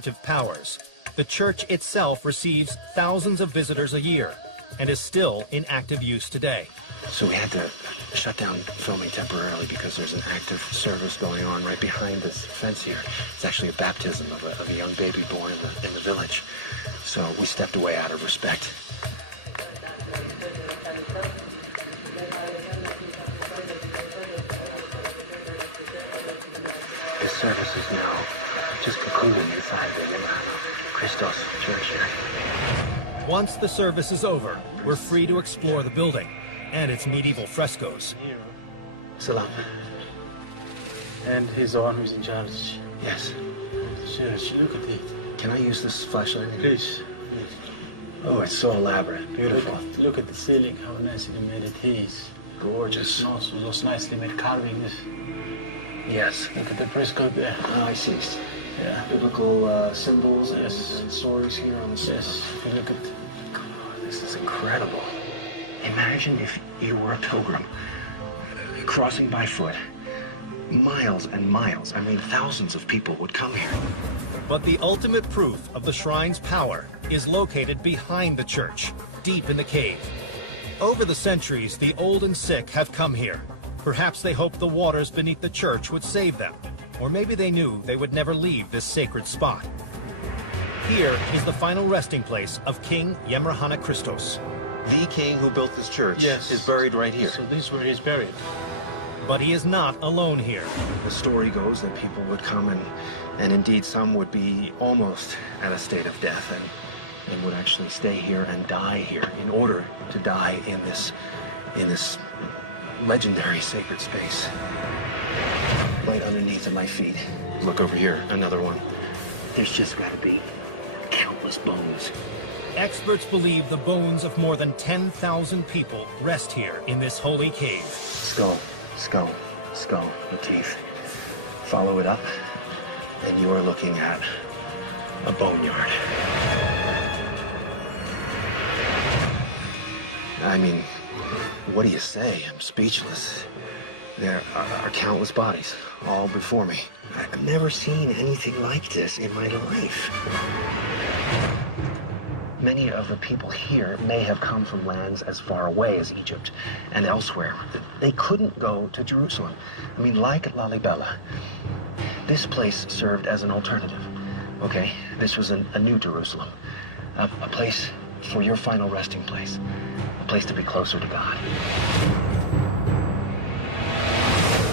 powers. The church itself receives thousands of visitors a year and is still in active use today. So we had to shut down filming temporarily because there's an active service going on right behind this fence here. It's actually a baptism of a young baby born in the village. So we stepped away out of respect. This service is now just concluding inside the Christos church here. Once the service is over, we're free to explore the building and its medieval frescoes. Salam. And he's the one who's in charge. Yes. Church, look at it. Can I use this flashlight? Please. Oh, it's so elaborate. Beautiful. Look at the ceiling, how nicely made it is. Gorgeous. And also those nicely made carvings. Yes. Look at the priesthood there. Oh, I see. Yeah. Biblical symbols Yes. and stories here on the side. Yes, if you look at God, this is incredible. Imagine if you were a pilgrim crossing by foot, miles and miles. I mean, thousands of people would come here. But the ultimate proof of the shrine's power is located behind the church, deep in the cave. Over the centuries, the old and sick have come here. Perhaps they hoped the waters beneath the church would save them, or maybe they knew they would never leave this sacred spot. Here is the final resting place of King Yemrahana Christos. The king who built this church Yes. is buried right here. So this is where he's buried. But he is not alone here. The story goes that people would come and indeed some would be almost at a state of death and would actually stay here and die here in order to die in this legendary sacred space. Right underneath of my feet. Look over here, another one. There's just got to be countless bones. Experts believe the bones of more than 10,000 people rest here in this holy cave. Skull, skull, skull, and teeth. Follow it up, and you are looking at a boneyard. I mean, what do you say? I'm speechless. There are countless bodies, all before me. I've never seen anything like this in my life. Many of the people here may have come from lands as far away as Egypt and elsewhere. They couldn't go to Jerusalem. I mean, like Lalibela, this place served as an alternative, okay? This was a new Jerusalem, a place for your final resting place, a place to be closer to God.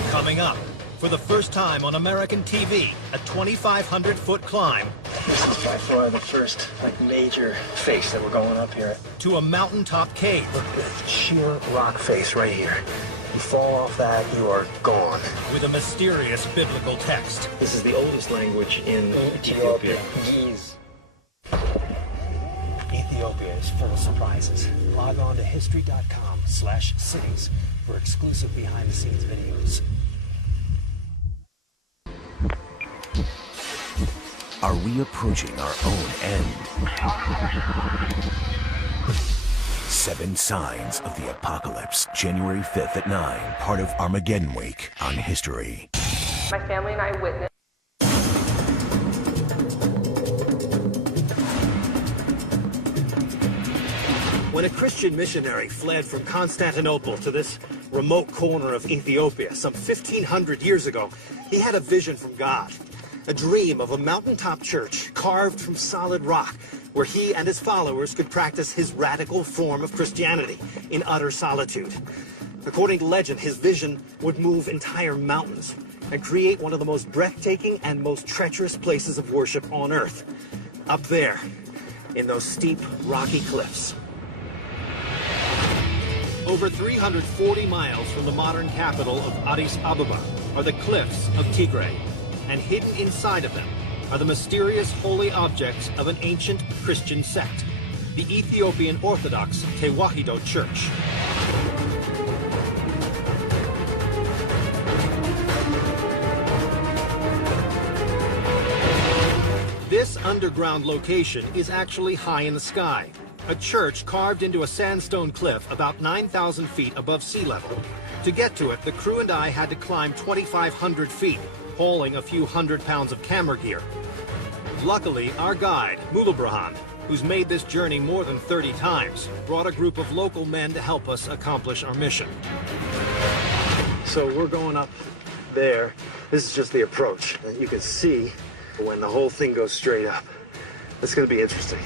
Coming up, for the first time on American TV, a 2,500-foot climb. This is by far the first, major face that we're going up here. To a mountaintop cave. Look at the sheer rock face right here. You fall off that, you are gone. With a mysterious biblical text. This is the oldest language in Ethiopia. Geese. Ethiopia is full of surprises. Log on to history.com/cities for exclusive behind-the-scenes videos. Are we approaching our own end? 7 Signs of the Apocalypse, January 5th at 9, part of Armageddon Week on History. My family and I witnessed. When a Christian missionary fled from Constantinople to this remote corner of Ethiopia some 1,500 years ago, he had a vision from God. A dream of a mountaintop church carved from solid rock where he and his followers could practice his radical form of Christianity in utter solitude. According to legend, his vision would move entire mountains and create one of the most breathtaking and most treacherous places of worship on earth. Up there, in those steep, rocky cliffs. Over 340 miles from the modern capital of Addis Ababa are the cliffs of Tigray. And hidden inside of them are the mysterious holy objects of an ancient Christian sect, the Ethiopian Orthodox Tewahedo Church. This underground location is actually high in the sky, a church carved into a sandstone cliff about 9,000 feet above sea level. To get to it, the crew and I had to climb 2,500 feet, hauling a few hundred pounds of camera gear. Luckily, our guide, Mulabrahan, who's made this journey more than 30 times, brought a group of local men to help us accomplish our mission. So we're going up there. This is just the approach. And you can see when the whole thing goes straight up. It's going to be interesting.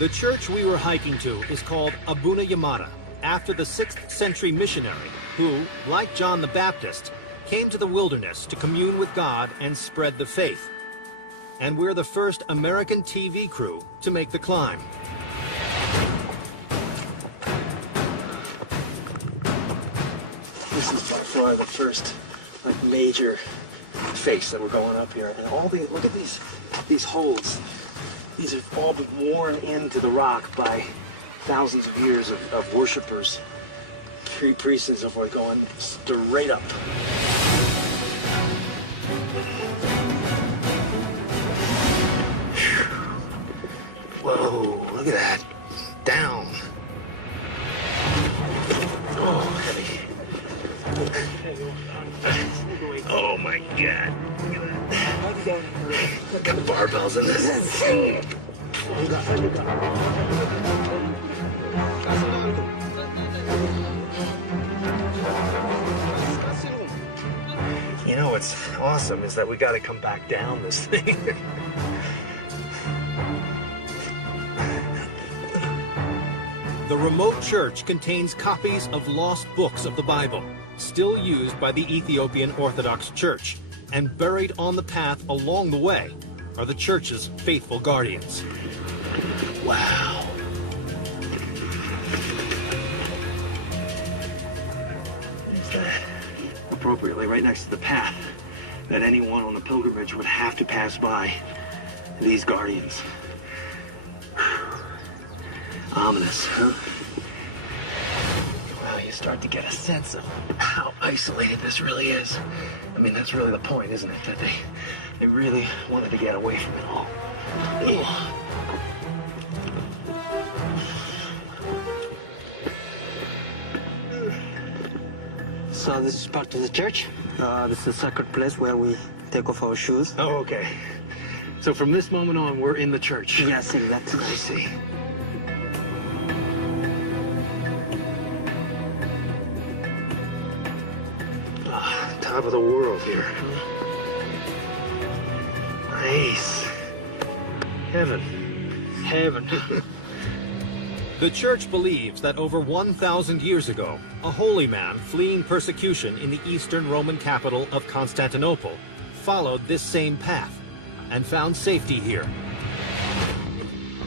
The church we were hiking to is called Abuna Yamata, after the 6th century missionary who, like John the Baptist, came to the wilderness to commune with God and spread the faith. And we're the first American TV crew to make the climb. This is by far the first major face that we're going up here. And all the, look at these holes. These have all been worn into the rock by thousands of years of worshipers, priests and so forth, going straight up. Whoa, look at that. Down. Oh, heavy. Oh my God. Got barbells in this. You know what's awesome is that we got to come back down this thing. The remote church contains copies of lost books of the Bible, still used by the Ethiopian Orthodox Church, and buried on the path along the way are the church's faithful guardians. Wow. Is that appropriately right next to the path that anyone on the pilgrimage would have to pass by these guardians? Ominous, huh? Wow, you start to get a sense of how isolated this really is. I mean, that's really the point, isn't it? That they really wanted to get away from it all. Ugh. So this is part of the church. This is a sacred place where we take off our shoes. Oh, okay. So from this moment on, we're in the church. Yes, exactly. I see. Top of the world here. Nice. Heaven. Heaven. The church believes that over 1,000 years ago, a holy man fleeing persecution in the eastern Roman capital of Constantinople followed this same path and found safety here.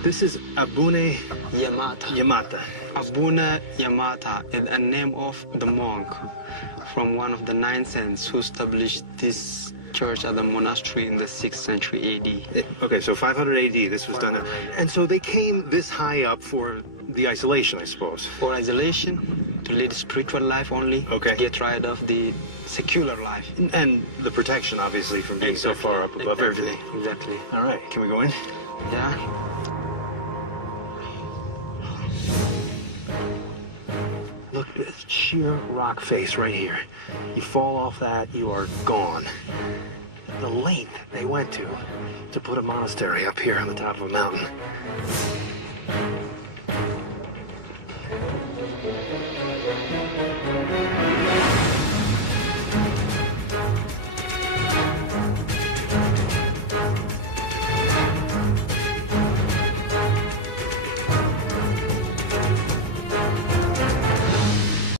This is Abuna Yamata. Yamata. Abuna Yamata is a name of the monk from one of the 9 saints who established this church at the monastery in the 6th century AD. Okay, so 500 AD, this was done. And so they came this high up for the isolation, I suppose. For isolation, to lead a spiritual life only, Okay. to get rid of the secular life. And the protection, obviously, from being so far up above everything. Exactly. All right, can we go in? Yeah. Look at this sheer rock face right here. You fall off that, you are gone. The length they went to put a monastery up here on the top of a mountain.